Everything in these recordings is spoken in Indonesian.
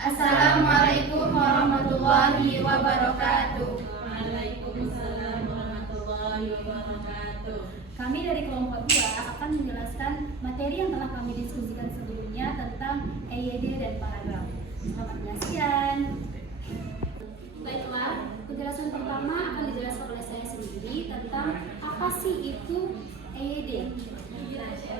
Assalamualaikum warahmatullahi wabarakatuh. Waalaikumsalam warahmatullahi wabarakatuh. Kami dari kelompok 2 akan menjelaskan materi yang telah kami diskusikan sebelumnya tentang EYD dan paragraf. Selamat menyaksikan. Baiklah, penjelasan pertama akan dijelaskan oleh saya sendiri tentang apa sih itu EYD.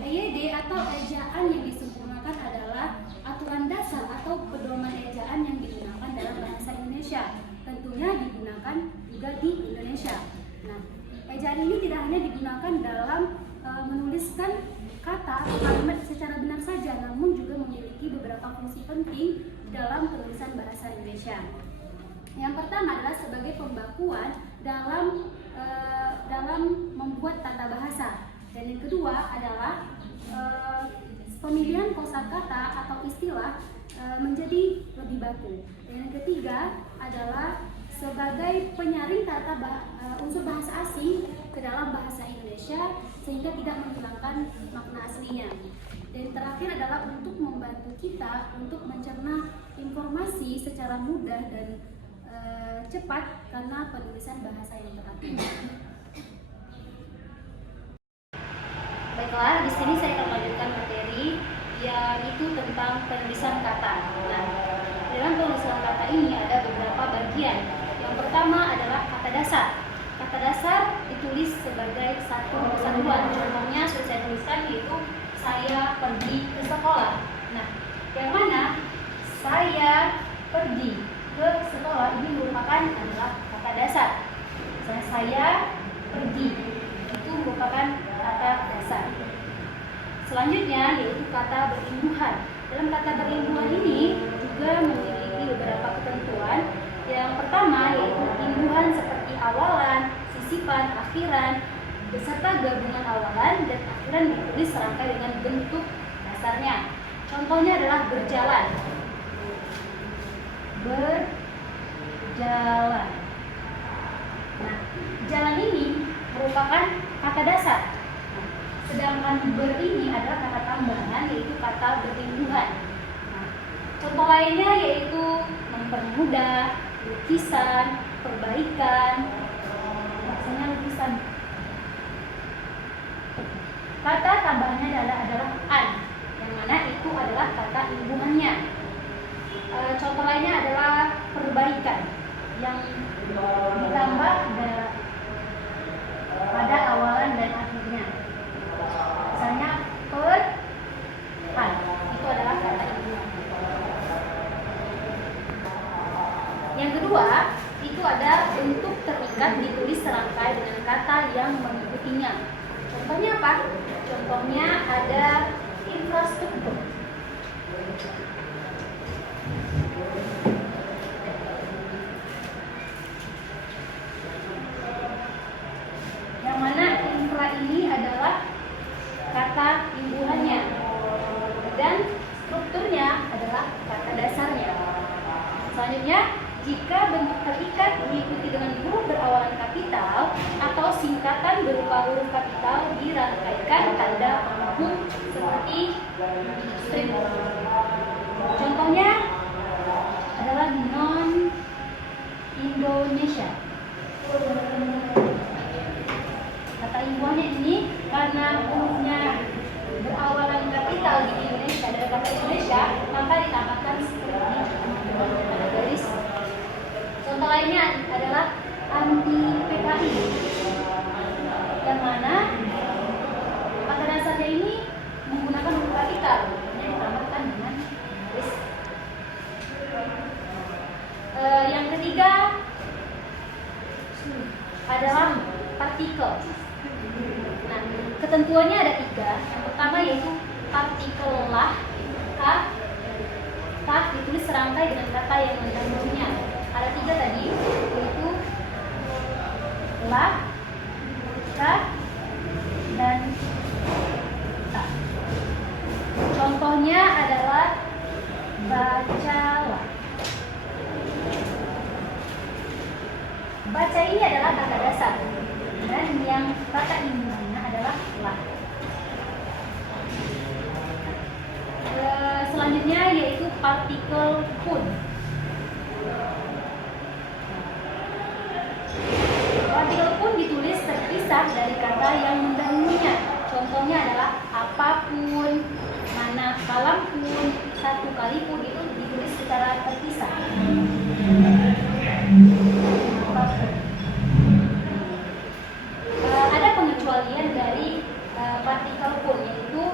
EYD atau ejaan yang disempurnakan adalah aturan dasar atau pedoman ejaan yang digunakan dalam bahasa Indonesia. Tentunya digunakan juga di Indonesia. Nah, ejaan ini tidak hanya digunakan dalam menuliskan kata atau kalimat secara benar saja, namun juga memiliki beberapa fungsi penting dalam penulisan bahasa Indonesia. Yang pertama adalah sebagai pembakuan dalam membuat tata bahasa, dan yang kedua adalah pemilihan kosakata atau istilah menjadi lebih baku, dan yang ketiga adalah sebagai penyaring unsur bahasa asing ke dalam bahasa Indonesia sehingga tidak menghilangkan makna aslinya. Dan terakhir adalah untuk membantu kita untuk mencerna informasi secara mudah dan cepat karena penulisan bahasa yang teratur. Baiklah, di sini saya akan melanjutkan materi yaitu tentang penulisan kata. Nah, dalam penulisan kata ini ada beberapa bagian. Yang pertama adalah kata dasar. Kata dasar ditulis sebagai satu kesatuan. Contohnya sudah saya tuliskan yaitu saya pergi ke sekolah. Nah, yang mana saya pergi ke sekolah ini merupakan adalah kata dasar. Misalnya saya pergi itu merupakan kata dasar. Selanjutnya yaitu kata berimbuhan. Dalam kata berimbuhan ini juga memiliki beberapa ketentuan. Yang pertama yaitu imbuhan seperti awalan, sisipan, akhiran, beserta gabungan awalan dan akhiran ditulis serangkai dengan bentuk dasarnya. Contohnya adalah berjalan. Berjalan. Nah, jalan ini merupakan kata dasar. Sedangkan ber ini adalah kata tambahan yaitu kata berimbuhan. Nah, contoh lainnya yaitu mempermudah, lukisan, perbaikan, maksudnya lukisan. Kata tambahannya adalah an, yang mana itu adalah kata imbuhannya. Contoh lainnya adalah perbaikan yang ditambah pada awalan dan akhirnya. Misalnya itu adalah kata imbuhan. Yang kedua, itu ada bentuk terikat ditulis serangkai dengan kata yang mengikutinya. Contohnya apa? Contohnya ada infrastruktur. Yang mana infra ini adalah kata imbuhannya dan strukturnya adalah kata dasarnya. Selanjutnya, jika bentuk terikat diikuti dengan huruf berawalan kapital atau singkatan berupa huruf kapital dirangkaikan tanda penghubung seperti strip. Contohnya adalah non-Indonesia. Kata imbuhannya ini karena hurufnya berawalan kapital di Indonesia dari kata Indonesia, maka ditambahkan seperti garis. Contoh lainnya adalah anti PKI, yang mana kata dasarnya ini menggunakan huruf kapital yang ditambahkan dengan garis. Yang ketiga adalah partikel. Nah, ketentuannya ada 3. Yang pertama yaitu partikel lah, ditulis serangkai dengan kata yang mendahulunya. Ada 3 tadi, yaitu lah, dan ta. Contohnya adalah bacalah. Baca ini adalah kata dasar, dan yang kata imbuhannya adalah lah. Selanjutnya yaitu partikel pun. Partikel pun ditulis terpisah dari kata yang mendahulunya. Contohnya adalah apapun, manakala pun, satu kali pun, itu ditulis secara terpisah. Ada pengecualian dari partikel pun, yaitu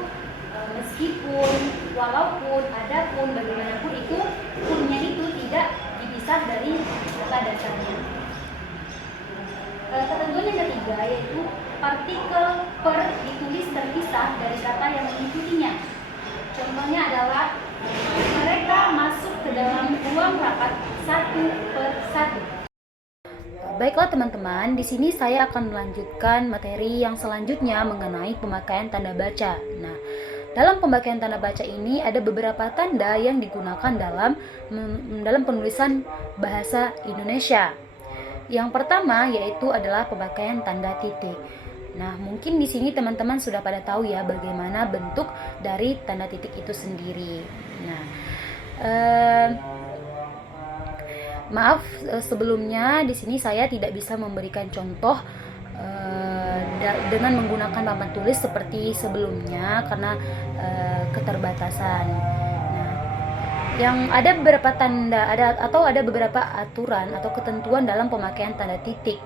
meskipun, walaupun, adapun, bagaimanapun, itu punnya itu tidak dipisah dari kata dasarnya. Ketentuan yang ketiga yaitu partikel per ditulis terpisah dari kata yang mengikutinya. Contohnya adalah mereka masuk ke dalam ruang rapat satu per satu. Baiklah teman-teman, di sini saya akan melanjutkan materi yang selanjutnya mengenai pemakaian tanda baca. Nah, dalam pemakaian tanda baca ini ada beberapa tanda yang digunakan dalam penulisan bahasa Indonesia. Yang pertama yaitu adalah pemakaian tanda titik. Nah, mungkin di sini teman-teman sudah pada tahu ya bagaimana bentuk dari tanda titik itu sendiri. Nah, maaf sebelumnya di sini saya tidak bisa memberikan contoh dengan menggunakan papan tulis seperti sebelumnya karena keterbatasan. Yang ada beberapa tanda ada beberapa aturan atau ketentuan dalam pemakaian tanda titik.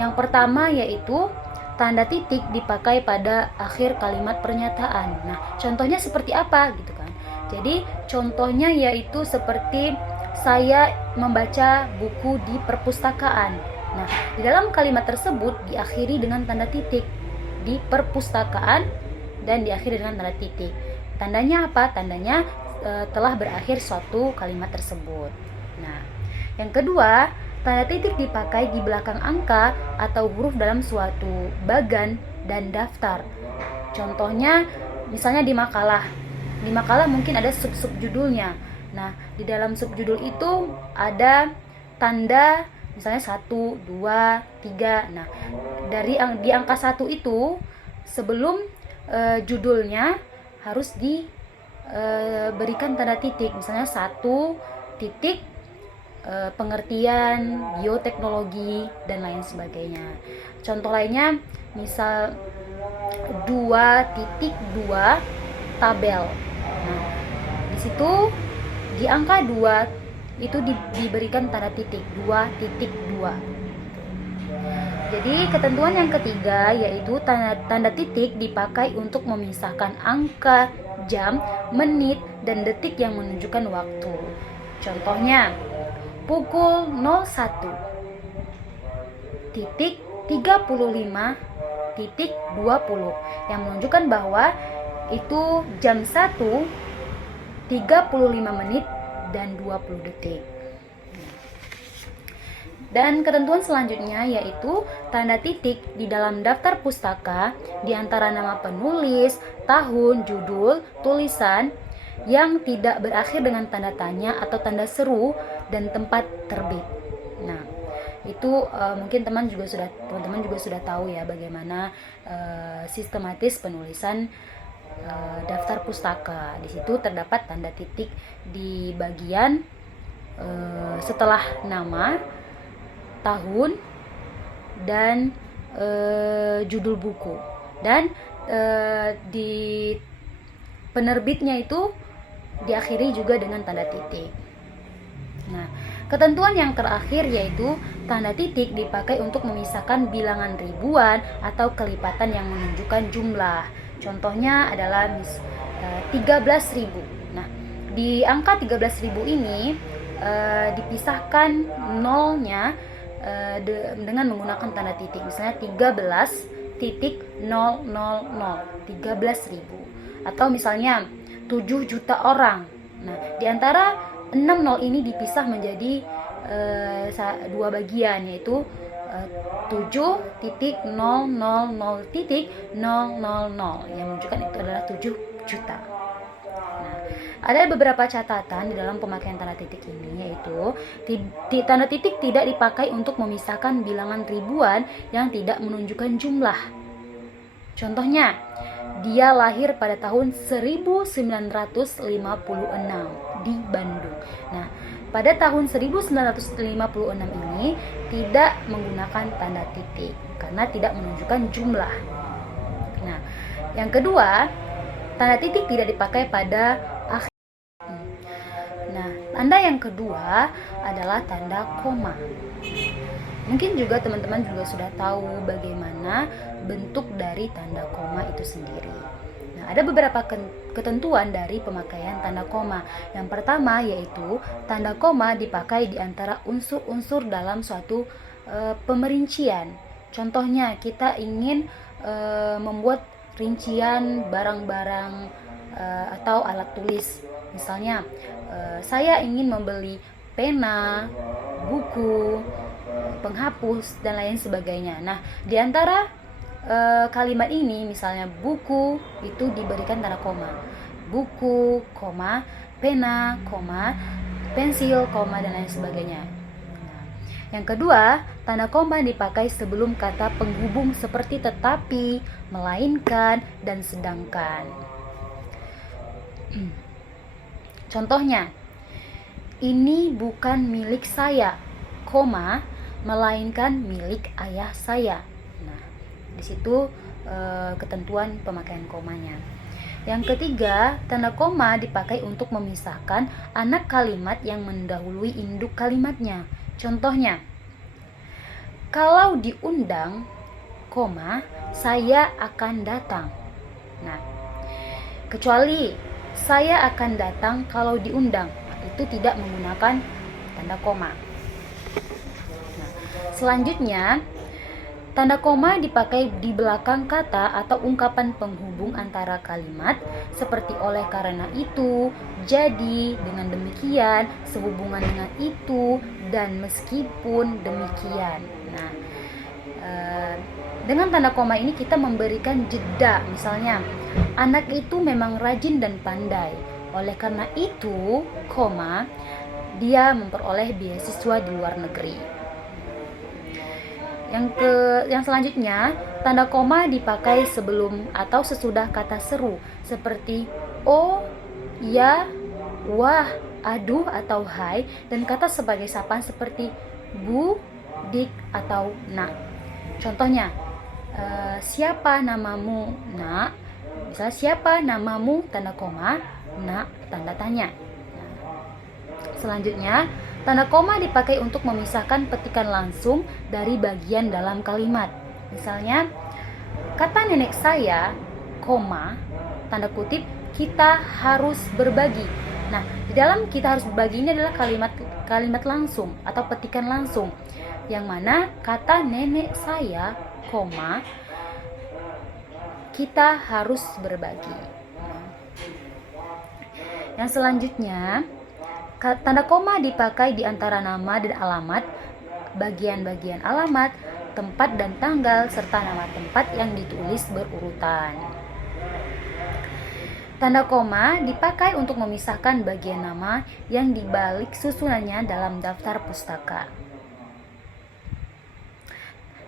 Yang pertama yaitu tanda titik dipakai pada akhir kalimat pernyataan. Nah, contohnya seperti apa gitu kan? Jadi contohnya yaitu seperti saya membaca buku di perpustakaan. Nah, di dalam kalimat tersebut diakhiri dengan tanda titik, di perpustakaan, dan diakhiri dengan tanda titik. Tandanya apa? Tandanya telah berakhir suatu kalimat tersebut. Nah, yang kedua, tanda titik dipakai di belakang angka atau huruf dalam suatu bagan dan daftar. Contohnya, misalnya di makalah. Di makalah mungkin ada sub-sub judulnya. Nah, di dalam subjudul itu ada tanda misalnya 1, 2, 3. Nah, di angka 1 itu sebelum judulnya harus diberikan tanda titik. Misalnya 1 titik pengertian bioteknologi dan lain sebagainya. Contoh lainnya misal 2.2 tabel. Nah, di situ di angka 2 itu diberikan tanda titik 2.2. Jadi ketentuan yang ketiga yaitu tanda titik dipakai untuk memisahkan angka, jam, menit, dan detik yang menunjukkan waktu. Contohnya pukul 01.35.20 yang menunjukkan bahwa itu jam 1.35 menit dan 20 detik. Dan ketentuan selanjutnya yaitu tanda titik di dalam daftar pustaka di antara nama penulis, tahun, judul, tulisan yang tidak berakhir dengan tanda tanya atau tanda seru dan tempat terbit. Nah, itu mungkin teman-teman juga sudah tahu ya bagaimana sistematis penulisan daftar pustaka. Di situ terdapat tanda titik di bagian setelah nama, tahun, dan judul buku. Dan di penerbitnya itu diakhiri juga dengan tanda titik. Nah, ketentuan yang terakhir yaitu tanda titik dipakai untuk memisahkan bilangan ribuan atau kelipatan yang menunjukkan jumlah. Contohnya adalah 13.000. Nah, di angka 13.000 ini dipisahkan nolnya dengan menggunakan tanda titik. Misalnya 13.000, 13.000. Atau misalnya 7 juta orang. Nah, di antara 6 nol ini dipisah menjadi dua bagian, yaitu 7.000.000 yang menunjukkan itu adalah 7 juta. Nah, ada beberapa catatan di dalam pemakaian tanda titik ini, yaitu tanda titik tidak dipakai untuk memisahkan bilangan ribuan yang tidak menunjukkan jumlah. Contohnya, dia lahir pada tahun 1956. di Bandung. Nah, pada tahun 1956 ini tidak menggunakan tanda titik karena tidak menunjukkan jumlah. Nah, yang kedua, tanda titik tidak dipakai pada akhir. Nah, tanda yang kedua adalah tanda koma. Mungkin juga teman-teman juga sudah tahu bagaimana bentuk dari tanda koma itu sendiri. Nah, ada beberapa ketentuan dari pemakaian tanda koma. Yang pertama yaitu tanda koma dipakai di antara unsur-unsur dalam suatu pemerincian. Contohnya kita ingin membuat rincian barang-barang atau alat tulis. Misalnya saya ingin membeli pena, buku, penghapus dan lain sebagainya. Nah, di antara kalimat ini misalnya buku itu diberikan tanda koma. Buku, koma, pena, koma, pensil, koma dan lain sebagainya. Nah, yang kedua, tanda koma dipakai sebelum kata penghubung seperti tetapi, melainkan dan sedangkan. Contohnya, ini bukan milik saya, koma, melainkan milik ayah saya. Nah, di situ ketentuan pemakaian komanya. Yang ketiga, tanda koma dipakai untuk memisahkan anak kalimat yang mendahului induk kalimatnya. Contohnya, kalau diundang, koma, saya akan datang. Nah, kecuali saya akan datang kalau diundang, itu tidak menggunakan tanda koma. Nah, selanjutnya, tanda koma dipakai di belakang kata atau ungkapan penghubung antara kalimat seperti oleh karena itu, jadi, dengan demikian, sehubungan dengan itu, dan meskipun demikian. Nah, dengan tanda koma ini kita memberikan jeda. Misalnya, anak itu memang rajin dan pandai. Oleh karena itu, koma, dia memperoleh beasiswa di luar negeri. Yang selanjutnya, tanda koma dipakai sebelum atau sesudah kata seru seperti oh, ya, wah, aduh atau hai, dan kata sebagai sapaan seperti bu, dik atau nak. Contohnya, siapa namamu, nak? Misalnya siapa namamu, tanda koma, nak, tanda tanya. Selanjutnya, tanda koma dipakai untuk memisahkan petikan langsung dari bagian dalam kalimat. Misalnya, kata nenek saya, koma, tanda kutip, kita harus berbagi. Nah, di dalam kita harus berbagi ini adalah kalimat langsung atau petikan langsung. Yang mana kata nenek saya, koma, kita harus berbagi. Yang selanjutnya, tanda koma dipakai di antara nama dan alamat, bagian-bagian alamat, tempat dan tanggal, serta nama tempat yang ditulis berurutan. Tanda koma dipakai untuk memisahkan bagian nama yang dibalik susunannya dalam daftar pustaka.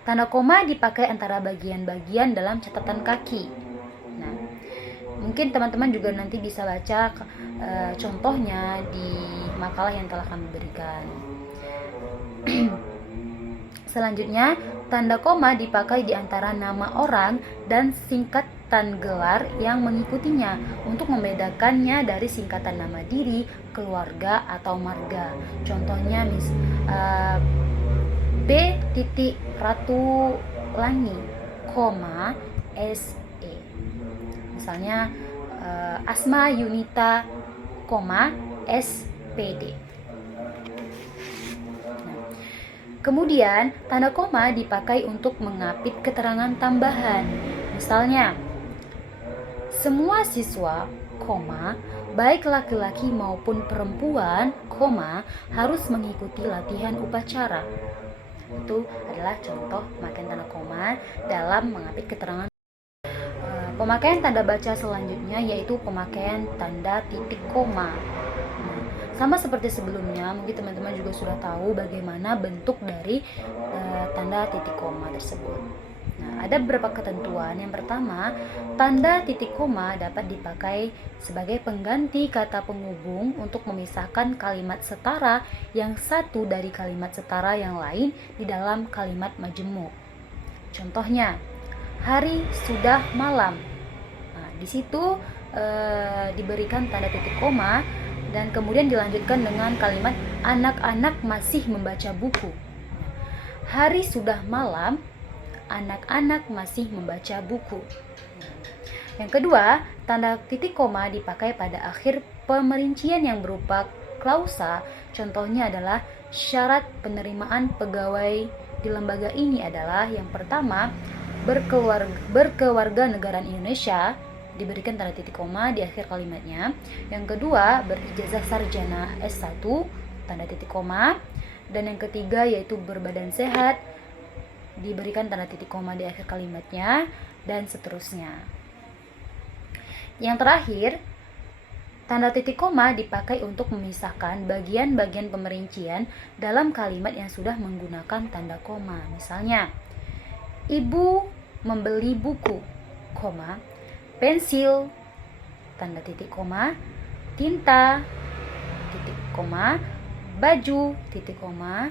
Tanda koma dipakai antara bagian-bagian dalam catatan kaki. Nah, mungkin teman-teman juga nanti bisa baca contohnya di makalah yang telah kami berikan. Selanjutnya, tanda koma dipakai di antara nama orang dan singkatan gelar yang mengikutinya untuk membedakannya dari singkatan nama diri, keluarga, atau marga. Contohnya B. Ratu Langi, SE. Misalnya Asma Yunita, SPD. Kemudian, tanda koma dipakai untuk mengapit keterangan tambahan. Misalnya, semua siswa, baik laki-laki maupun perempuan, harus mengikuti latihan upacara. Itu adalah contoh pemakaian tanda koma dalam mengapit keterangan. Pemakaian tanda baca selanjutnya yaitu pemakaian tanda titik koma. Sama seperti sebelumnya, mungkin teman-teman juga sudah tahu bagaimana bentuk dari tanda titik koma tersebut. Nah, ada beberapa ketentuan. Yang pertama, tanda titik koma dapat dipakai sebagai pengganti kata penghubung untuk memisahkan kalimat setara yang satu dari kalimat setara yang lain di dalam kalimat majemuk. Contohnya, hari sudah malam. Nah, di situ diberikan tanda titik koma dan kemudian dilanjutkan dengan kalimat anak-anak masih membaca buku. Hari sudah malam, anak-anak masih membaca buku. Yang kedua, tanda titik koma dipakai pada akhir pemerincian yang berupa klausa. Contohnya adalah syarat penerimaan pegawai di lembaga ini adalah yang pertama, berkewarga negaraan Indonesia, diberikan tanda titik koma di akhir kalimatnya. Yang kedua, berijazah sarjana S1, tanda titik koma. Dan yang ketiga yaitu berbadan sehat, diberikan tanda titik koma di akhir kalimatnya, dan seterusnya. Yang terakhir, tanda titik koma dipakai untuk memisahkan bagian-bagian pemerincian dalam kalimat yang sudah menggunakan tanda koma. Misalnya, ibu membeli buku, koma, pensil, tanda titik koma, tinta, titik koma, baju, titik koma,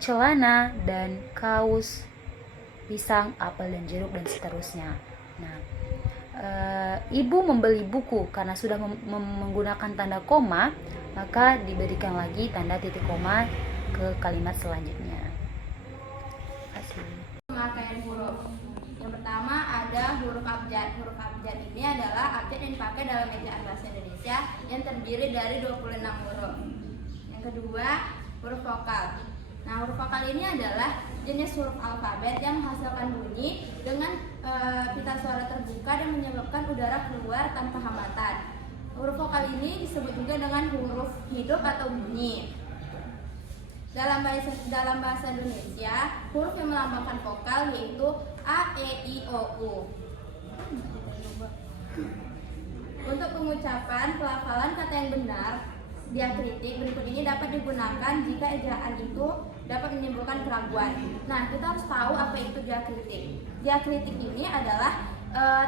celana, dan kaos, pisang, apel, dan jeruk, dan seterusnya. Nah, ibu membeli buku karena sudah menggunakan tanda koma, maka diberikan lagi tanda titik koma ke kalimat selanjutnya. Terima kasih. Pemakaian huruf. Yang pertama ada huruf abjad. Huruf abjad ini adalah abjad yang dipakai dalam ejaan bahasa Indonesia yang terdiri dari 26 huruf. Yang kedua, huruf vokal. Nah, huruf vokal ini adalah jenis huruf alfabet yang menghasilkan bunyi dengan pita suara terbuka dan menyebabkan udara keluar tanpa hambatan. Huruf vokal ini disebut juga dengan huruf hidup atau bunyi. Dalam bahasa Indonesia, huruf yang melambangkan vokal yaitu A, E, I, O, U. Untuk pengucapan pelafalan kata yang benar, diakritik berikut ini dapat digunakan jika ejaan itu dapat menimbulkan keraguan. Nah, kita harus tahu apa itu diakritik. Diakritik ini adalah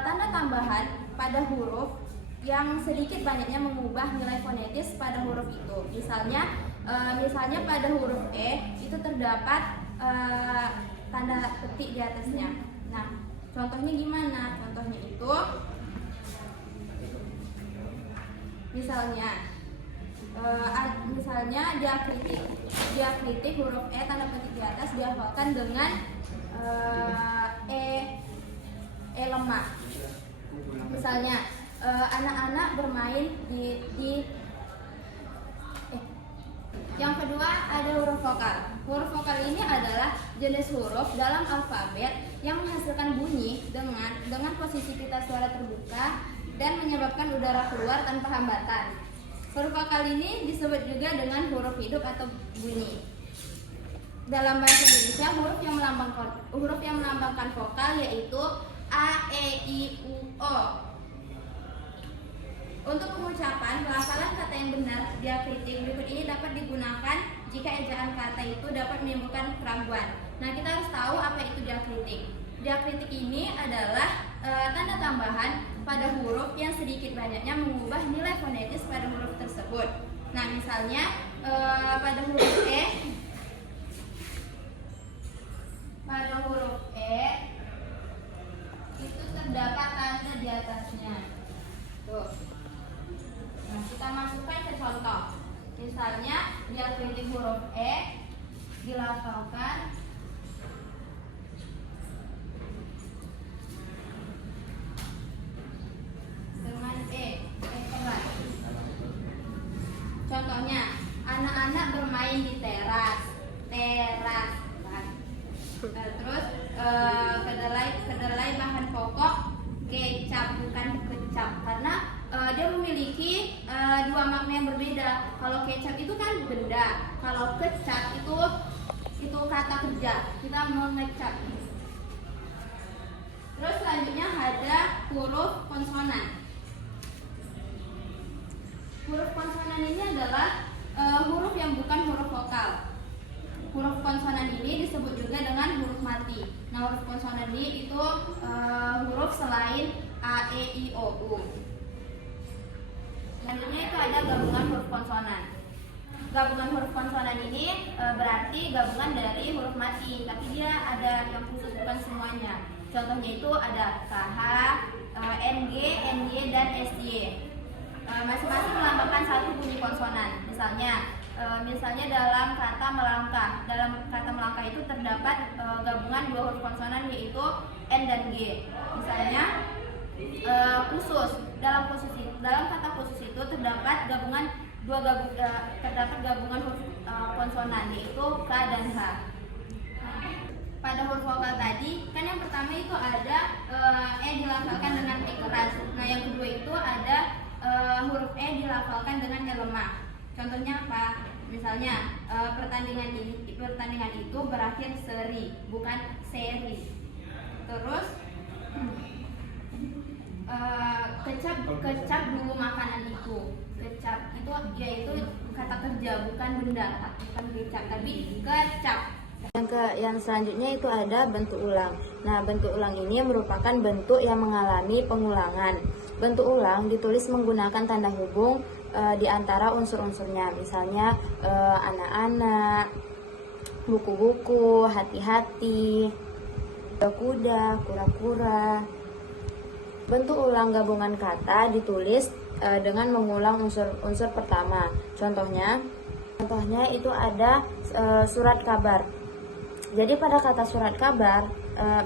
tanda tambahan pada huruf yang sedikit banyaknya mengubah nilai fonetis pada huruf itu. Misalnya pada huruf E itu terdapat tanda petik di atasnya. Nah, contohnya gimana? Contohnya itu misalnya diakritik huruf E tanda petik di atas dihafalkan dengan E lemah. Misalnya anak-anak bermain di Yang kedua ada huruf vokal. Huruf vokal ini adalah jenis huruf dalam alfabet yang menghasilkan bunyi dengan posisi pita suara terbuka dan menyebabkan udara keluar tanpa hambatan. Huruf vokal ini disebut juga dengan huruf hidup atau bunyi. Dalam bahasa Indonesia, huruf yang melambangkan vokal yaitu A, E, I, U, O. Untuk pengucapan pelafalan kata yang benar diakritik berikut ini dapat digunakan jika ejaan kata itu dapat menimbulkan keraguan. Nah, kita harus tahu apa itu diakritik. Diakritik ini adalah tanda tambahan pada huruf yang sedikit banyaknya mengubah nilai fonetis pada huruf tersebut. Nah, misalnya pada huruf E itu terdapat tanda di atasnya. Tuh. Nah, kita masukkan ke contoh. Misalnya diakritik huruf E dilafalkan dengan E keras. Contohnya, anak-anak bermain di teras. Nah, terus kedelai bahan pokok kecap, bukan kecap, karena dia memiliki dua makna yang berbeda. Kalau kecap itu kan benda, kalau kecap itu kata kerja. Kita mau ngecap. Terus selanjutnya ada huruf konsonan. Huruf konsonan ini adalah huruf yang bukan huruf vokal. Huruf konsonan ini disebut juga dengan huruf mati. Nah, huruf konsonansi itu huruf selain A, E, I, O, U. Selanjutnya itu ada gabungan huruf konsonan. Gabungan huruf konsonan ini berarti gabungan dari huruf mati, tapi dia ada yang khusus, bukan semuanya. Contohnya itu ada KH, NG, NY, dan SY. Masing-masing melambangkan satu bunyi konsonan. Misalnya dalam kata melangkah. Dalam kata melangkah itu terdapat gabungan dua huruf konsonan, yaitu N dan G. Misalnya khusus. Dalam kata khusus itu terdapat gabungan huruf konsonan, yaitu K dan H. Pada huruf vokal tadi, kan yang pertama itu ada E dilafalkan dengan E keras. Nah, yang kedua itu ada huruf E dilafalkan dengan E lemah. Contohnya apa? Misalnya pertandingan itu berakhir seri, bukan seri. Terus kecap dulu makanan itu. Kecap itu yaitu kata kerja, bukan benda, bukan kecap, tapi kecap. Yang selanjutnya itu ada bentuk ulang. Nah, bentuk ulang ini merupakan bentuk yang mengalami pengulangan. Bentuk ulang ditulis menggunakan tanda hubung di antara unsur-unsurnya. Misalnya anak-anak, buku-buku, hati-hati, kuda, kura-kura. Bentuk ulang gabungan kata ditulis dengan mengulang unsur pertama. Contohnya itu ada surat kabar. Jadi pada kata surat kabar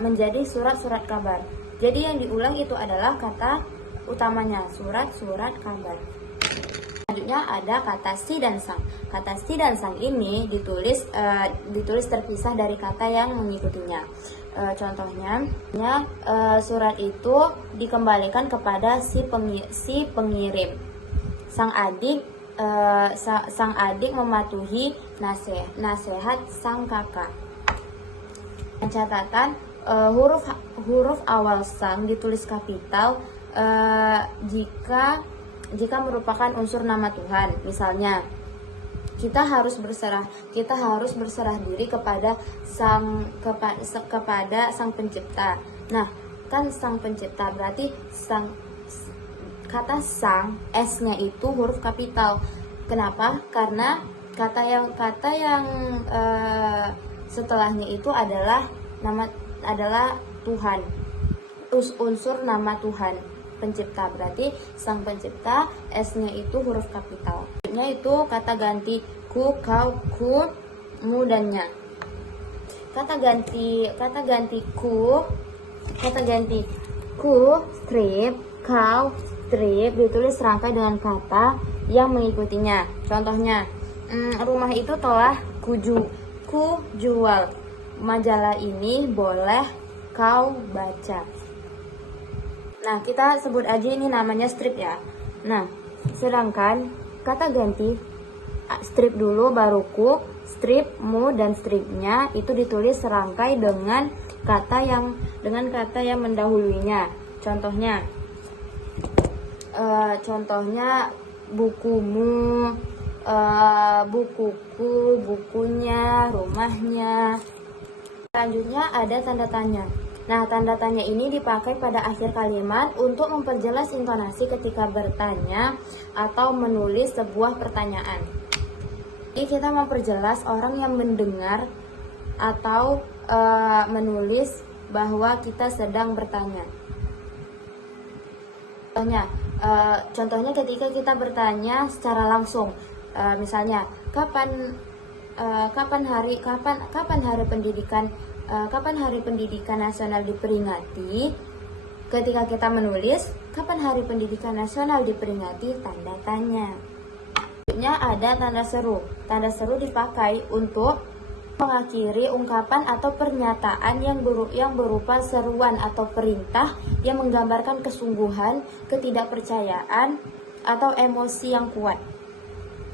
menjadi surat-surat kabar. Jadi yang diulang itu adalah kata utamanya, surat kabar. Selanjutnya ada kata si dan sang. Kata si dan sang ini ditulis terpisah dari kata yang mengikutinya. Contohnya, surat itu dikembalikan kepada si pengirim. Sang adik mematuhi nasihat sang kakak. Catatan, huruf awal sang ditulis kapital jika merupakan unsur nama Tuhan. Misalnya, kita harus berserah diri kepada sang pencipta. Nah, kan sang pencipta berarti kata sang S-nya itu huruf kapital. Kenapa? Karena kata yang setelahnya itu adalah Tuhan. Unsur nama Tuhan, pencipta, berarti sang pencipta, S-nya itu huruf kapital. Selanjutnya itu kata ganti ku, kau, ku, mu, dan nya. Kata ganti ku, strip, kau, strip ditulis serangkai dengan kata yang mengikutinya. Contohnya, rumah itu telah ku jual. Majalah ini boleh kau baca. Nah, kita sebut aja ini namanya strip ya. Nah, sedangkan kata ganti strip dulu baru ku, strip, mu, dan stripnya itu ditulis serangkai dengan kata yang mendahulunya. Contohnya bukumu, bukuku, bukunya, rumahnya. Selanjutnya ada tanda tanya. Nah, tanda tanya ini dipakai pada akhir kalimat untuk memperjelas intonasi ketika bertanya atau menulis sebuah pertanyaan. Jadi kita memperjelas orang yang mendengar atau menulis bahwa kita sedang bertanya. Contohnya ketika kita bertanya secara langsung, misalnya kapan hari pendidikan nasional diperingati. Ketika kita menulis kapan hari pendidikan nasional diperingati, tanda tanya. Selanjutnya ada tanda seru. Tanda seru dipakai untuk mengakhiri ungkapan atau pernyataan yang berupa seruan atau perintah yang menggambarkan kesungguhan, ketidakpercayaan, atau emosi yang kuat.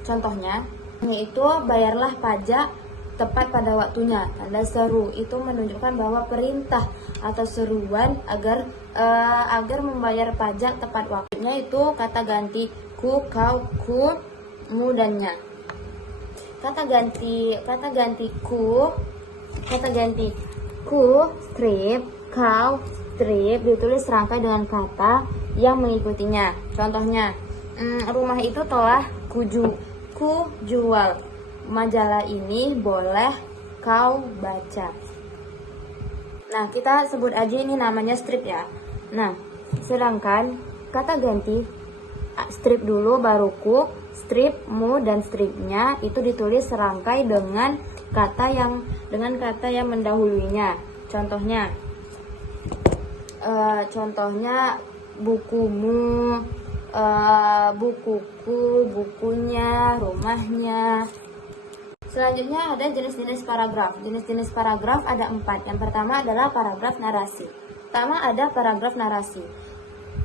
Contohnya, yaitu bayarlah pajak tepat pada waktunya. Tanda seru itu menunjukkan bahwa perintah atau seruan agar membayar pajak tepat waktunya. Itu kata ganti ku, kau, ku, mu, dan nya. Kata ganti ku Kata ganti. Ku, strip, kau, strip ditulis serangkai dengan kata yang mengikutinya. Contohnya, rumah itu telah ku jual. Majalah ini boleh kau baca. Nah, kita sebut aja ini namanya strip ya. Nah, sedangkan kata ganti strip dulu baru ku, strip, mu, dan stripnya itu ditulis serangkai dengan kata yang mendahulunya. Contohnya bukumu, bukuku, bukunya, rumahnya. Selanjutnya ada jenis-jenis paragraf. Jenis-jenis paragraf ada 4. Yang pertama adalah paragraf narasi. Pertama ada paragraf narasi.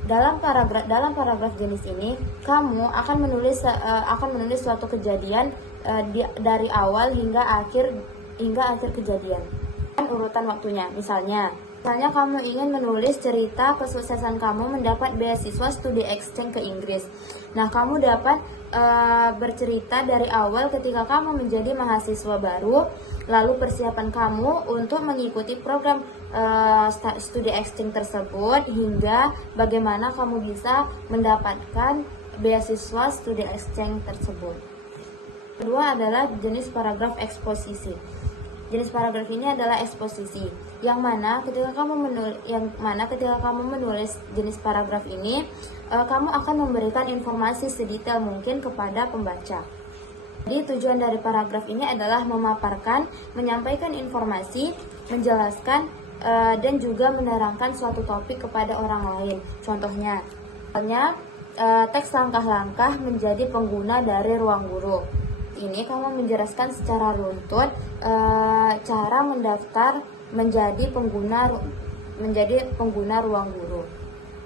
Dalam paragraf jenis ini, kamu akan menulis suatu kejadian dari awal hingga akhir kejadian. Dan urutan waktunya. Misalnya kamu ingin menulis cerita kesuksesan kamu mendapat beasiswa studi exchange ke Inggris. Nah, kamu dapat bercerita dari awal ketika kamu menjadi mahasiswa baru, lalu persiapan kamu untuk mengikuti program studi exchange tersebut, hingga bagaimana kamu bisa mendapatkan beasiswa studi exchange tersebut. Kedua adalah jenis paragraf eksposisi. Jenis paragraf ini adalah eksposisi, yang mana ketika kamu menulis jenis paragraf ini, kamu akan memberikan informasi sedetail mungkin kepada pembaca. Jadi tujuan dari paragraf ini adalah memaparkan, menyampaikan informasi, menjelaskan, dan juga menerangkan suatu topik kepada orang lain. Contohnya, teks langkah-langkah menjadi pengguna dari ruang guru. Ini kamu menjelaskan secara runtut cara mendaftar menjadi pengguna ruang guru.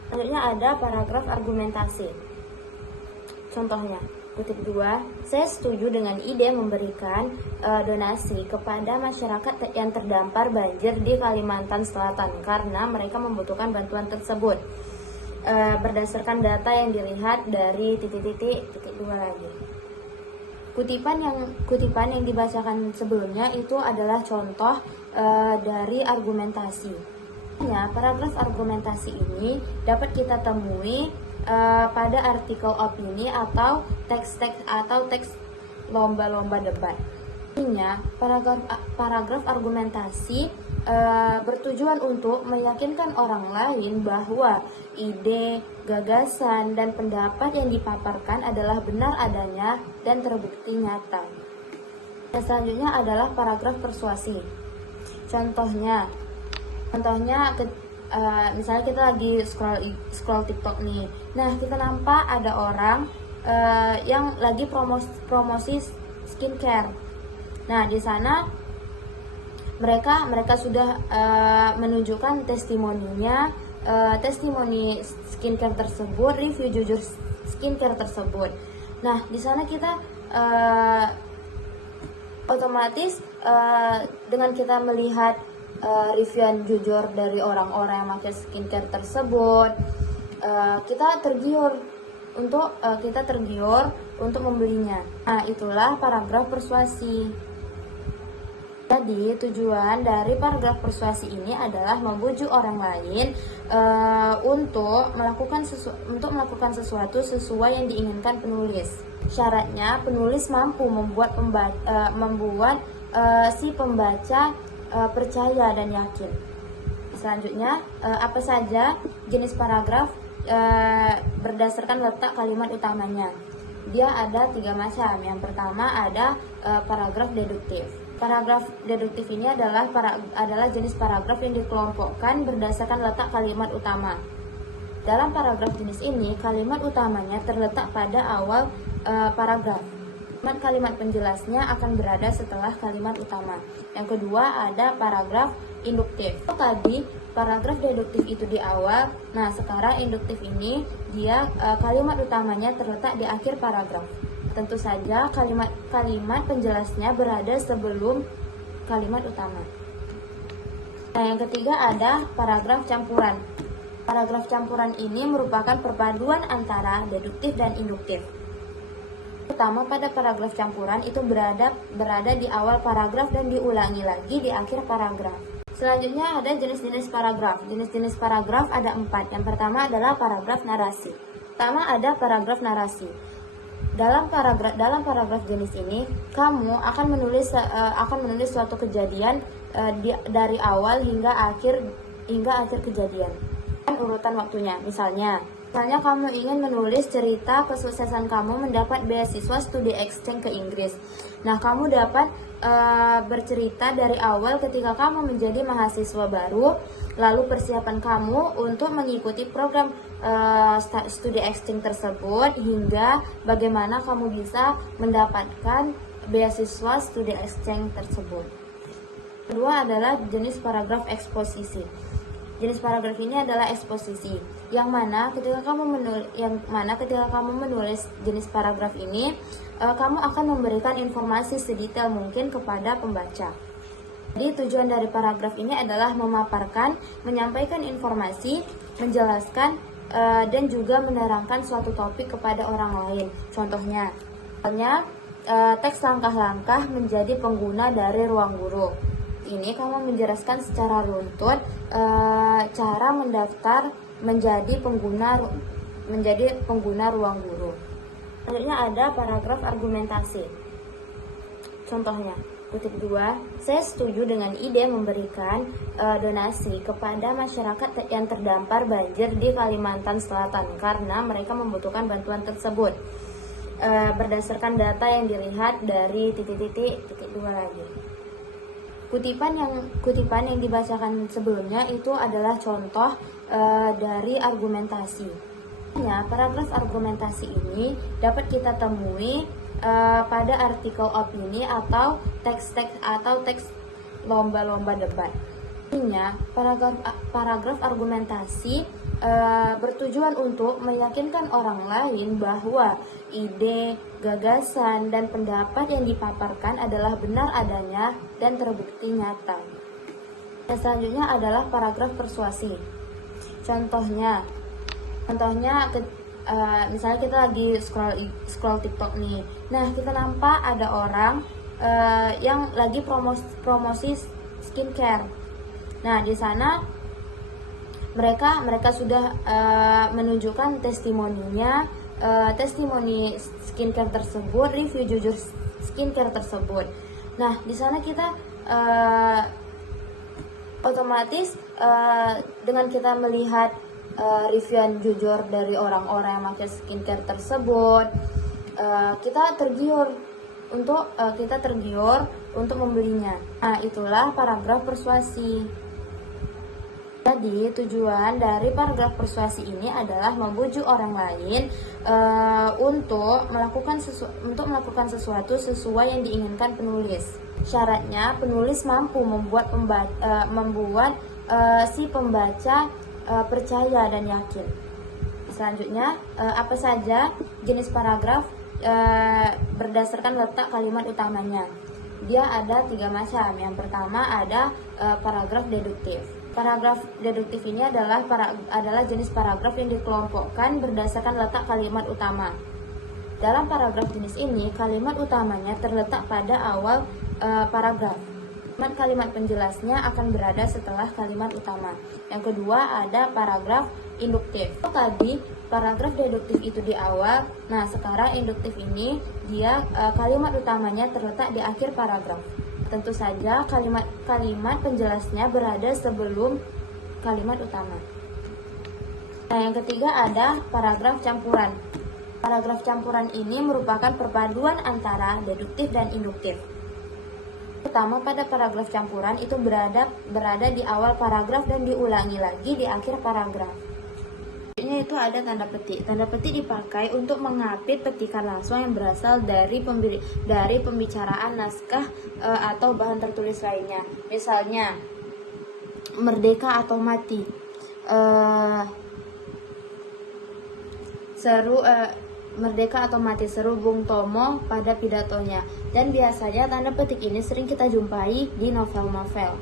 Selanjutnya ada paragraf argumentasi. Contohnya, kutip 2, saya setuju dengan ide memberikan donasi kepada masyarakat yang terdampar banjir di Kalimantan Selatan karena mereka membutuhkan bantuan tersebut. Berdasarkan data yang dilihat dari titik 2 lagi. Kutipan yang dibacakan sebelumnya itu adalah contoh dari argumentasi. Paragraf argumentasi ini dapat kita temui pada artikel opini atau teks lomba-lomba debat. Paragraf argumentasi bertujuan untuk meyakinkan orang lain bahwa ide, gagasan, dan pendapat yang dipaparkan adalah benar adanya dan terbukti nyata. Dan selanjutnya adalah paragraf persuasi. Contohnya misalnya kita lagi scroll TikTok nih. Nah, kita nampak ada orang yang lagi promosi skincare. Nah, di sana mereka sudah menunjukkan testimoni skincare tersebut, review jujur skincare tersebut. Nah, di sana kita otomatis dengan kita melihat reviewan jujur dari orang-orang yang pakai skincare tersebut, kita tergiur untuk membelinya. Nah, itulah paragraf persuasi. Jadi, tujuan dari paragraf persuasi ini adalah membujuk orang lain untuk melakukan sesuatu sesuai yang diinginkan penulis. Syaratnya, penulis mampu membuat si pembaca percaya dan yakin. Selanjutnya, apa saja jenis paragraf berdasarkan letak kalimat utamanya? Dia ada 3 macam. Yang pertama ada paragraf deduktif. Paragraf deduktif ini adalah jenis paragraf yang dikelompokkan berdasarkan letak kalimat utama. Dalam paragraf jenis ini, kalimat utamanya terletak pada awal paragraf. Kalimat penjelasnya akan berada setelah kalimat utama. Yang kedua ada paragraf induktif. Tadi paragraf deduktif itu di awal. Nah, sekarang induktif ini dia kalimat utamanya terletak di akhir paragraf. Tentu saja kalimat penjelasnya berada sebelum kalimat utama. Nah, yang ketiga ada paragraf campuran. Paragraf campuran ini merupakan perpaduan antara deduktif dan induktif. Utama pada paragraf campuran itu berada di awal paragraf dan diulangi lagi di akhir paragraf. Selanjutnya ada jenis-jenis paragraf. Jenis-jenis paragraf ada 4. Yang pertama adalah paragraf narasi. Pertama ada paragraf narasi. Dalam paragraf jenis ini, kamu akan menulis suatu kejadian dari awal hingga akhir kejadian. Dan urutan waktunya. Misalnya kamu ingin menulis cerita kesuksesan kamu mendapat beasiswa studi exchange ke Inggris. Nah, kamu dapat bercerita dari awal ketika kamu menjadi mahasiswa baru, lalu persiapan kamu untuk mengikuti program studi exchange tersebut, hingga bagaimana kamu bisa mendapatkan beasiswa studi exchange tersebut. Kedua adalah jenis paragraf eksposisi. Jenis paragraf ini adalah eksposisi, yang mana ketika kamu menulis jenis paragraf ini, kamu akan memberikan informasi sedetail mungkin kepada pembaca. Jadi tujuan dari paragraf ini adalah memaparkan, menyampaikan informasi, menjelaskan, dan juga menerangkan suatu topik kepada orang lain. Contohnya, teks langkah-langkah menjadi pengguna dari ruang guru. Ini kamu menjelaskan secara runtut cara mendaftar menjadi pengguna ruang guru. Selanjutnya ada paragraf argumentasi. Contohnya, kutip 2, saya setuju dengan ide memberikan donasi kepada masyarakat yang terdampar banjir di Kalimantan Selatan karena mereka membutuhkan bantuan tersebut. Berdasarkan data yang dilihat dari titik 2 lagi. Kutipan yang dibacakan sebelumnya itu adalah contoh dari argumentasi. Paragraf argumentasi ini dapat kita temui pada artikel opini atau teks lomba-lomba debat. Artinya, paragraf argumentasi bertujuan untuk meyakinkan orang lain bahwa ide, gagasan, dan pendapat yang dipaparkan adalah benar adanya dan terbukti nyata. Dan selanjutnya adalah paragraf persuasi. Contohnya misalnya kita lagi scroll TikTok nih. Nah, kita nampak ada orang yang lagi promosi skincare. Nah, di sana mereka sudah menunjukkan testimoni skincare tersebut, review jujur skincare tersebut. Nah, di sana kita otomatis dengan kita melihat reviewan jujur dari orang-orang yang pakai skincare tersebut, kita tergiur untuk membelinya. Nah, itulah paragraf persuasi. Jadi, tujuan dari paragraf persuasi ini adalah membujuk orang lain untuk melakukan sesuatu sesuai yang diinginkan penulis. Syaratnya, penulis mampu membuat si pembaca percaya dan yakin. Selanjutnya, apa saja jenis paragraf berdasarkan letak kalimat utamanya? Dia ada 3 macam. Yang pertama ada paragraf deduktif. Paragraf deduktif ini adalah jenis paragraf yang dikelompokkan berdasarkan letak kalimat utama. Dalam paragraf jenis ini, kalimat utamanya terletak pada awal paragraf. Kalimat penjelasnya akan berada setelah kalimat utama. Yang kedua ada paragraf induktif. Tadi paragraf deduktif itu di awal. Nah, sekarang induktif ini dia kalimat utamanya terletak di akhir paragraf. Tentu saja kalimat penjelasnya berada sebelum kalimat utama. Nah, yang ketiga ada paragraf campuran. Paragraf campuran ini merupakan perpaduan antara deduktif dan induktif. Pertama, pada paragraf campuran itu berada di awal paragraf dan diulangi lagi di akhir paragraf. Ini itu ada tanda petik. Tanda petik dipakai untuk mengapit petikan langsung yang berasal dari pembicaraan naskah atau bahan tertulis lainnya. Misalnya, merdeka atau mati. Merdeka atau mati, seru Bung Tomo pada pidatonya. Dan biasanya tanda petik ini sering kita jumpai di novel-novel.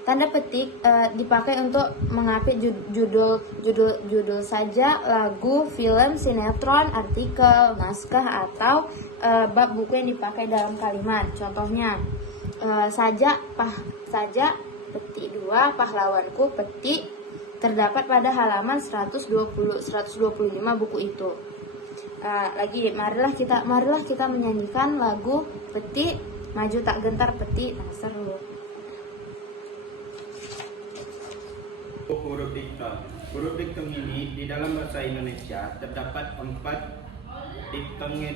Tanda petik dipakai untuk mengapit judul saja, lagu, film, sinetron, artikel, naskah, atau bab buku yang dipakai dalam kalimat. Contohnya, saja petik 2, pahlawanku petik terdapat pada halaman 125 buku itu. Marilah kita menyanyikan lagu petik, maju tak gentar petik. Nah, seru. Huruf diktong. Huruf diktong ini di dalam bahasa Indonesia terdapat 4 diktong yang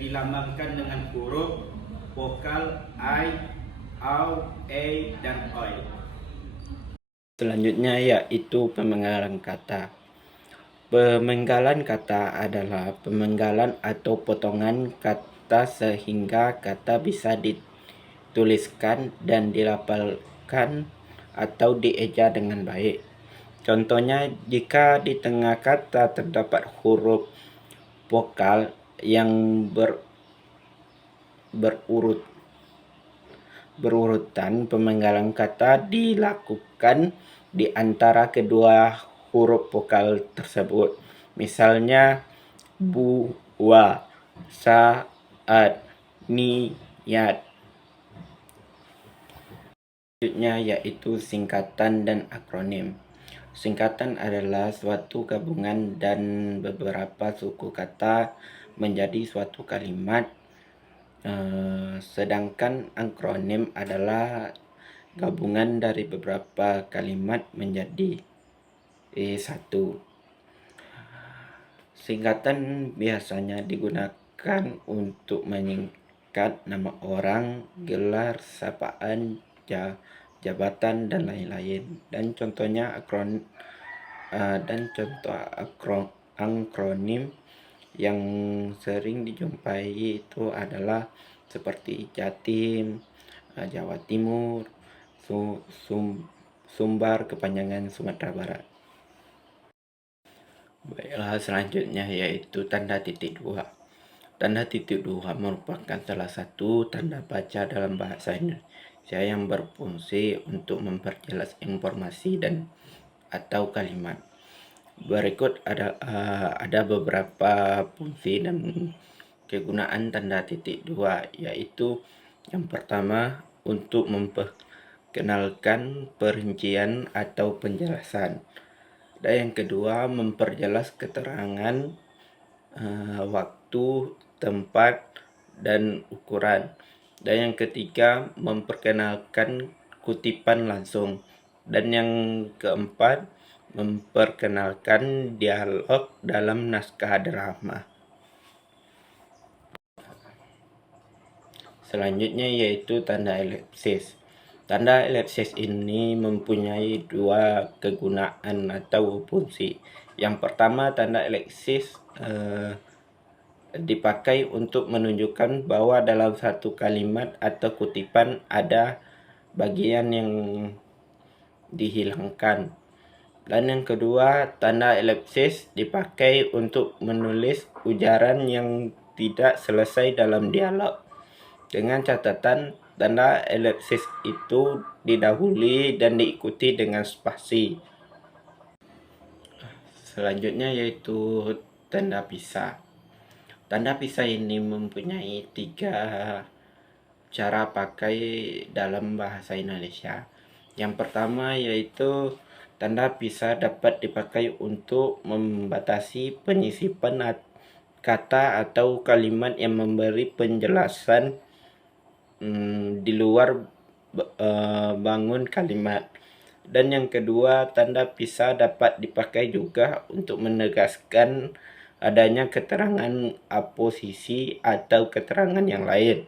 dilambangkan dengan huruf vokal I, AU, E, dan OI. Selanjutnya yaitu pemenggalan kata. Pemenggalan kata adalah pemenggalan atau potongan kata sehingga kata bisa dituliskan dan dilafalkan atau dieja dengan baik. Contohnya, jika di tengah kata terdapat huruf vokal yang berurutan, pemenggalan kata dilakukan di antara kedua huruf vokal tersebut. Misalnya, buah, saat, niat. Selanjutnya yaitu singkatan dan akronim. Singkatan adalah suatu gabungan dan beberapa suku kata menjadi suatu kalimat, sedangkan akronim adalah gabungan dari beberapa kalimat menjadi satu. Singkatan biasanya digunakan untuk menyingkat nama orang, gelar, sapaan, jabatan, dan lain-lain. Dan contoh akronim yang sering dijumpai itu adalah seperti Jatim, Jawa Timur, Sumbar, kepanjangan Sumatera Barat. Baiklah, selanjutnya yaitu tanda titik dua. Tanda titik dua merupakan salah satu tanda baca dalam bahasa Indonesia yang berfungsi untuk memperjelas informasi dan atau kalimat. Berikut ada beberapa fungsi dan kegunaan tanda titik dua, yaitu yang pertama untuk memperkenalkan perincian atau penjelasan, dan yang kedua memperjelas keterangan waktu, tempat, dan ukuran, dan yang ketiga memperkenalkan kutipan langsung, dan yang keempat memperkenalkan dialog dalam naskah drama. Selanjutnya yaitu tanda elipsis. Tanda elipsis ini mempunyai dua kegunaan atau fungsi. Yang pertama, tanda elipsis dipakai untuk menunjukkan bahwa dalam satu kalimat atau kutipan ada bagian yang dihilangkan. Dan yang kedua, tanda elipsis dipakai untuk menulis ujaran yang tidak selesai dalam dialog. Dengan catatan, tanda elipsis itu didahului dan diikuti dengan spasi. Selanjutnya yaitu tanda pisah. Tanda pisah ini mempunyai 3 cara pakai dalam bahasa Indonesia. Yang pertama yaitu tanda pisah dapat dipakai untuk membatasi penyisipan kata atau kalimat yang memberi penjelasan di luar bangun kalimat. Dan yang kedua, tanda pisah dapat dipakai juga untuk menegaskan adanya keterangan aposisi atau keterangan yang lain.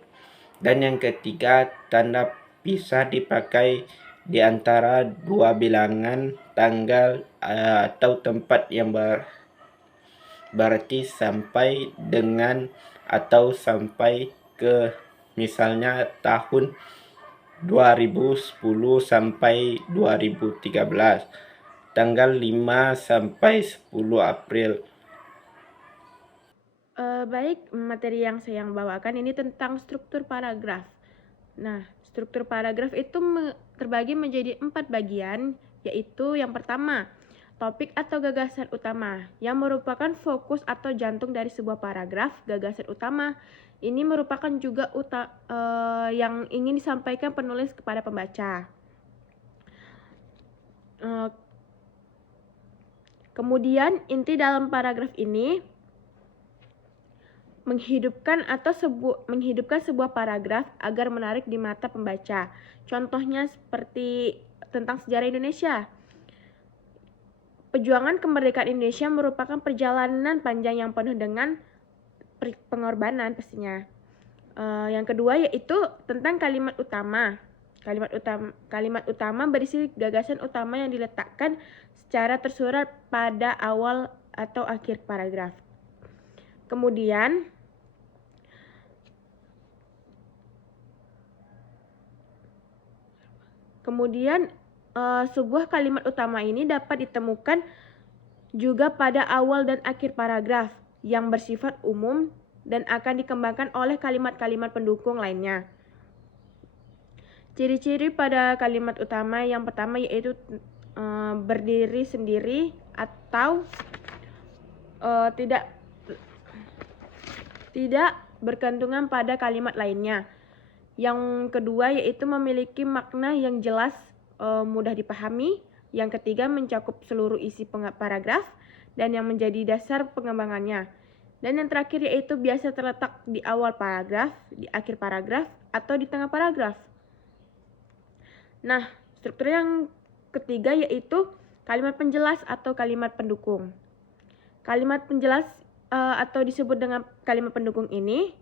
Dan yang ketiga, tanda pisah dipakai di antara dua bilangan, tanggal, atau tempat yang berarti sampai dengan atau sampai ke, misalnya tahun 2010 sampai 2013, tanggal 5 sampai 10 April. Baik, materi yang saya bawakan ini tentang struktur paragraf. Nah, struktur paragraf itu terbagi menjadi 4 bagian, yaitu yang pertama, topik atau gagasan utama, yang merupakan fokus atau jantung dari sebuah paragraf. Gagasan utama ini merupakan juga yang ingin disampaikan penulis kepada pembaca. Kemudian inti dalam paragraf ini menghidupkan sebuah paragraf agar menarik di mata pembaca. Contohnya seperti tentang sejarah Indonesia. Perjuangan kemerdekaan Indonesia merupakan perjalanan panjang yang penuh dengan pengorbanan pastinya. Yang kedua yaitu tentang kalimat utama. Kalimat utama berisi gagasan utama yang diletakkan secara tersurat pada awal atau akhir paragraf. Kemudian sebuah kalimat utama ini dapat ditemukan juga pada awal dan akhir paragraf yang bersifat umum dan akan dikembangkan oleh kalimat-kalimat pendukung lainnya. Ciri-ciri pada kalimat utama yang pertama yaitu berdiri sendiri atau tidak bergantungan pada kalimat lainnya. Yang kedua yaitu memiliki makna yang jelas, mudah dipahami. Yang ketiga mencakup seluruh isi paragraf dan yang menjadi dasar pengembangannya. Dan yang terakhir yaitu biasa terletak di awal paragraf, di akhir paragraf, atau di tengah paragraf. Nah, struktur yang ketiga yaitu kalimat penjelas atau kalimat pendukung. Kalimat penjelas atau disebut dengan kalimat pendukung ini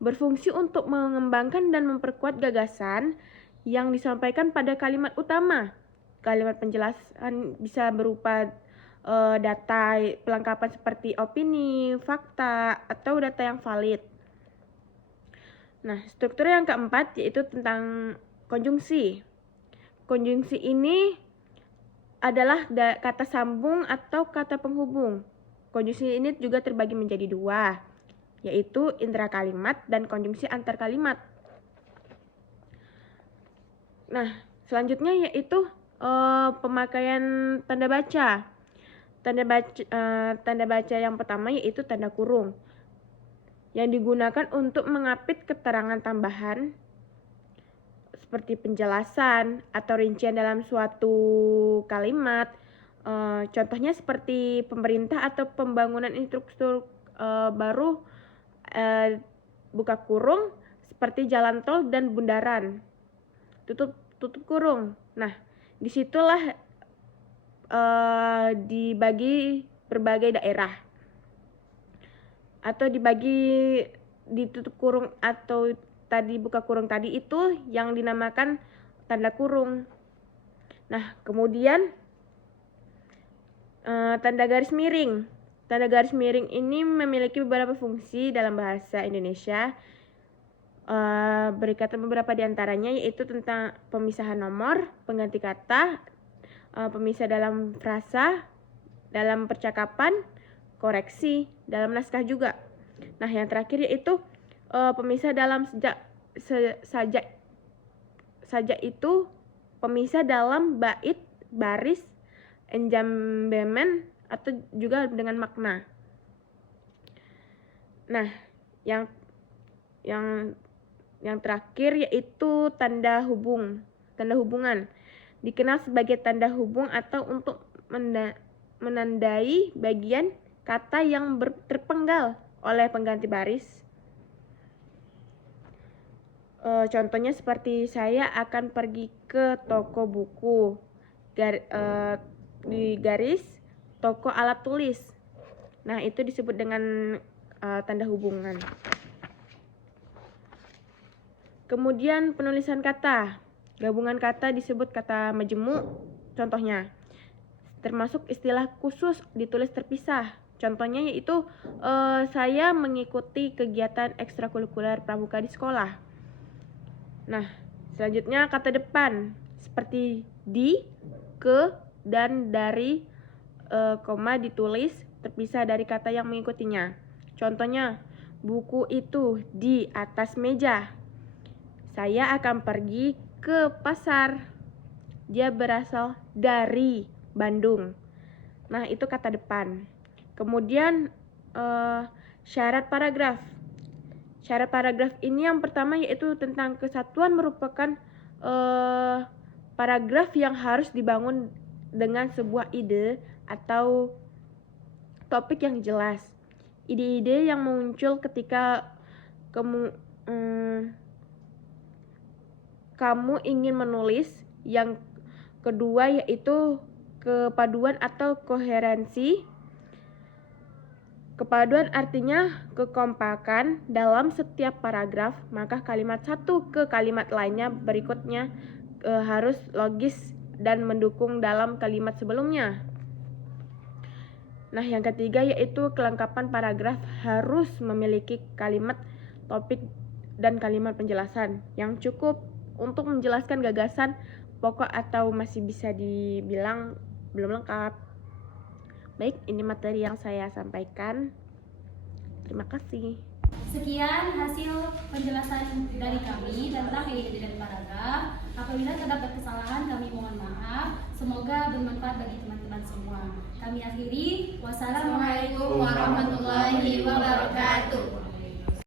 berfungsi untuk mengembangkan dan memperkuat gagasan yang disampaikan pada kalimat utama. Kalimat penjelasan bisa berupa data pelengkapan seperti opini, fakta, atau data yang valid. Nah, struktur yang keempat yaitu tentang konjungsi. Konjungsi ini adalah kata sambung atau kata penghubung. Konjungsi ini juga terbagi menjadi dua, yaitu intrakalimat dan konjungsi antar kalimat. Nah, selanjutnya yaitu pemakaian tanda baca. Tanda baca yang pertama yaitu tanda kurung, yang digunakan untuk mengapit keterangan tambahan seperti penjelasan atau rincian dalam suatu kalimat. Contohnya seperti pemerintah atau pembangunan infrastruktur baru, buka kurung, seperti jalan tol dan bundaran, tutup kurung. Nah, disitulah dibagi berbagai daerah atau dibagi ditutup kurung atau tadi buka kurung tadi itu yang dinamakan tanda kurung. Nah, kemudian tanda garis miring. Tanda garis miring ini memiliki beberapa fungsi dalam bahasa Indonesia. Berikut beberapa diantaranya yaitu tentang pemisahan nomor, pengganti kata, pemisah dalam frasa, dalam percakapan, koreksi, dalam naskah juga. Nah, yang terakhir yaitu pemisah dalam sajak itu pemisah dalam bait, baris, enjambemen, atau juga dengan makna. Nah, yang terakhir yaitu tanda hubungan. Dikenal sebagai tanda hubung atau untuk menandai bagian kata yang terpenggal oleh pengganti baris. Contohnya seperti saya akan pergi ke toko buku, di garis toko alat tulis. Nah, itu disebut dengan tanda hubungan. Kemudian penulisan kata. Gabungan kata disebut kata majemuk. Contohnya, termasuk istilah khusus ditulis terpisah. Contohnya yaitu saya mengikuti kegiatan ekstrakurikuler pramuka di sekolah. Nah, selanjutnya kata depan seperti di, ke, dan dari, koma ditulis terpisah dari kata yang mengikutinya. Contohnya, buku itu di atas meja. Saya akan pergi ke pasar. Dia berasal dari Bandung. Nah, itu kata depan. Kemudian syarat paragraf. Syarat paragraf ini yang pertama yaitu tentang kesatuan merupakan paragraf yang harus dibangun dengan sebuah ide atau topik yang jelas. Ide-ide yang muncul ketika kamu ingin menulis. Yang kedua yaitu kepaduan atau koherensi. Kepaduan artinya kekompakan dalam setiap paragraf, maka kalimat satu ke kalimat lainnya berikutnya harus logis dan mendukung dalam kalimat sebelumnya. Nah, yang ketiga yaitu kelengkapan paragraf harus memiliki kalimat topik dan kalimat penjelasan yang cukup untuk menjelaskan gagasan pokok atau masih bisa dibilang belum lengkap. Baik, ini materi yang saya sampaikan. Terima kasih. Sekian hasil penjelasan dari kami tentang ide dan paragraf. Apabila terdapat kesalahan, kami mohon maaf. Semoga bermanfaat bagi teman-teman semua. Kami akhiri. Wassalamualaikum Assalamualaikum warahmatullahi wabarakatuh.